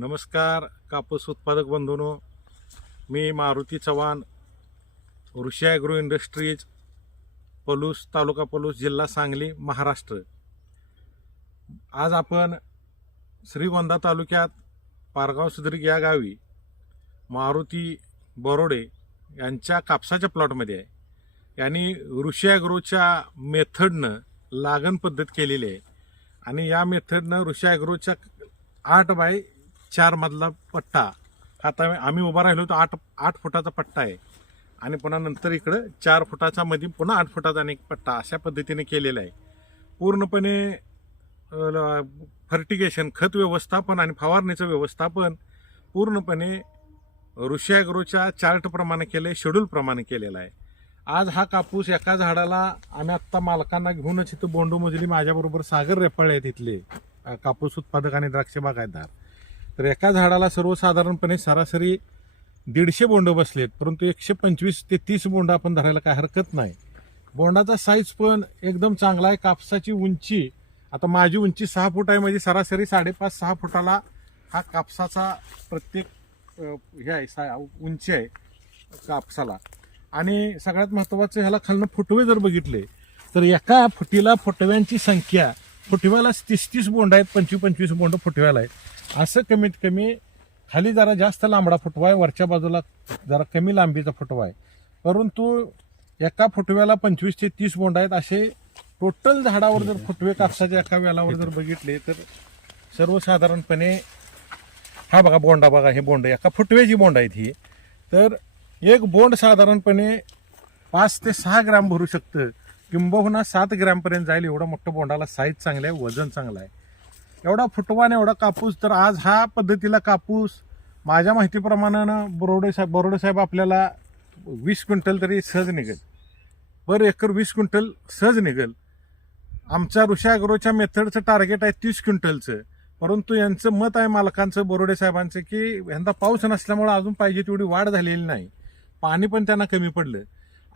नमस्कार कापूस उत्पादक बंधूनो. मी मारुती चव्हाण ऋषी ॲग्रो इंडस्ट्रीज पलूस तालुका पलूस जिल्हा सांगली महाराष्ट्र. आज आपण श्रीगोंदा तालुक्यात पारगाव सुद्रिक या गावी मारुती बरोडे यांच्या कापसाच्या प्लॉटमध्ये आहे. यांनी ऋषी ॲग्रोच्या मेथडनं लागण पद्धत केलेली आहे. आणि या मेथडनं ऋषी ॲग्रोच्या आठ बाय चार मधला पट्टा. आता आम्ही उभा राहिलो तो आठ आठ फुटाचा पट्टा आहे. आणि पुन्हा नंतर इकडं चार फुटाचा मध्ये पुन्हा आठ फुटाचा आणि एक पट्टा अशा पद्धतीने केलेला आहे. पूर्णपणे फर्टिगेशन खत व्यवस्थापन आणि फवारणीचं व्यवस्थापन पूर्णपणे ऋषियाग्रोच्या चार्टप्रमाणे केलं आहे शेड्यूलप्रमाणे केलेला आहे. आज हा कापूस एका झाडाला आम्ही आत्ता मालकांना घेऊनच इथं बोंडोमोजली माझ्याबरोबर सागर रेपाळे आहेत इथले कापूस उत्पादक आणि द्राक्ष बागायतदार. तर एका झाडाला सर्वसाधारणपणे सरासरी दीडशे बोंड बसलेत परंतु एकशे पंचवीस ते तीस बोंड आपण धरायला काय हरकत नाही. बोंडाचा साईज पण एकदम चांगला आहे कापसाची उंची आता माझी उंची सहा फूट आहे म्हणजे सरासरी साडेपाच सहा फुटाला हा कापसाचा प्रत्येक हे आहे सा- उंची आहे कापसाला. आणि सगळ्यात महत्त्वाचं ह्याला खालनं फुटवे जर बघितले तर एका फुटीला फुटव्यांची संख्या फुटव्याला तीस तीस बोंड आहेत पंचवीस पंचवीस बोंड फुटव्याला आहेत. असं कमीत कमी खाली जरा जास्त लांबडा फुटवा आहे वरच्या बाजूला जरा कमी लांबीचा फुटवा आहे. परंतु एका फुटव्याला पंचवीस ते तीस बोंड आहेत असे टोटल झाडावर जर फुटवे कापसाच्या एका वेलावर जर बघितले तर सर्वसाधारणपणे हा बघा बोंडा बघा हे बोंड एका फुटव्याची बोंड आहेत ही. तर एक बोंड साधारणपणे पाच ते सहा ग्रॅम भरू शकतं. किंबहुना सात ग्रॅमपर्यंत जाईल. एवढा मोठं बोंडाला साईज चांगलं आहे वजन चांगलं आहे. एवढा फुटवान एवढा कापूस तर आज हा पद्धतीला कापूस माझ्या माहितीप्रमाणानं बरोडे साहेब बरोडे साहेब आपल्याला वीस क्विंटल तरी सहज निघेल. पर एकर वीस क्विंटल सहज निघेल. आमच्या ऋषा अग्रोच्या मेथडचं टार्गेट आहे तीस क्विंटलचं. परंतु यांचं मत आहे मालकांचं बोरोडे साहेबांचं की यंदा पाऊस नसल्यामुळं अजून पाहिजे तेवढी वाढ झालेली नाही. पाणी पण त्यांना कमी पडलं.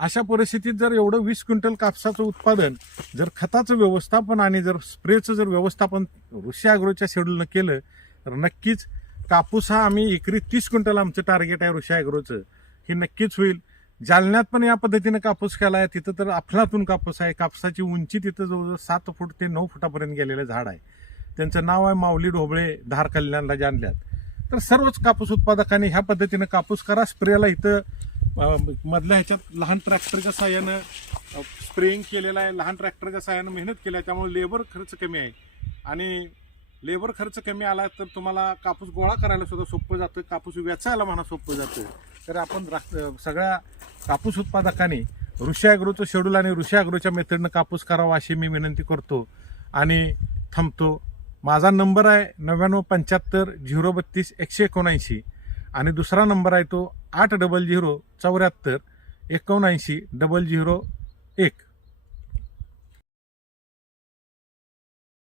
अशा परिस्थितीत जर एवढं वीस क्विंटल कापसाचं उत्पादन जर खताचं व्यवस्थापन आणि जर स्प्रेचं जर व्यवस्थापन ऋषी अॅग्रोच्या शेड्यूलनं केलं तर नक्कीच कापूस हा आम्ही एकरी तीस क्विंटल आमचं टार्गेट आहे ऋषी ॲग्रोचं हे नक्कीच होईल. जालन्यात पण या पद्धतीनं कापूस केला आहे. तिथं तर अफलातून कापूस आहे. कापसाची उंची तिथं जवळजवळ सात फूट ते नऊ फुटापर्यंत गेलेलं झाड आहे. त्यांचं नाव आहे माऊली ढोबळे धार कल्याणला जाणल्यात तर सर्वच कापूस उत्पादकांनी ह्या पद्धतीनं कापूस करा. स्प्रेला इथं मधल्या ह्याच्यात लहान ट्रॅक्टरच्या साह्यानं स्प्रेइंग केलेलं आहे. लहान ट्रॅक्टरच्या साह्यानं मेहनत केली आहे. त्यामुळे लेबर खर्च कमी आहे. आणि लेबर खर्च कमी आला तर तुम्हाला कापूस गोळा करायला सुद्धा सोपं जातं. कापूस वेचायला म्हणा सोपं जातं. तर आपण सगळ्या कापूस उत्पादकांनी ऋषी अॅग्रोचं शेड्यूल आणि ऋषी अग्रोच्या मेथडनं कापूस करावा अशी मी विनंती करतो. आणि थांबतो. माझा नंबर आहे नव्याण्णव पंच्याहत्तर झिरो बत्तीस एकशे एकोणऐंशी. आणि दुसरा नंबर आहे तो आठ डबल झिरो चौऱ्याहत्तर एकोणऐंशी डबल झिरो एक.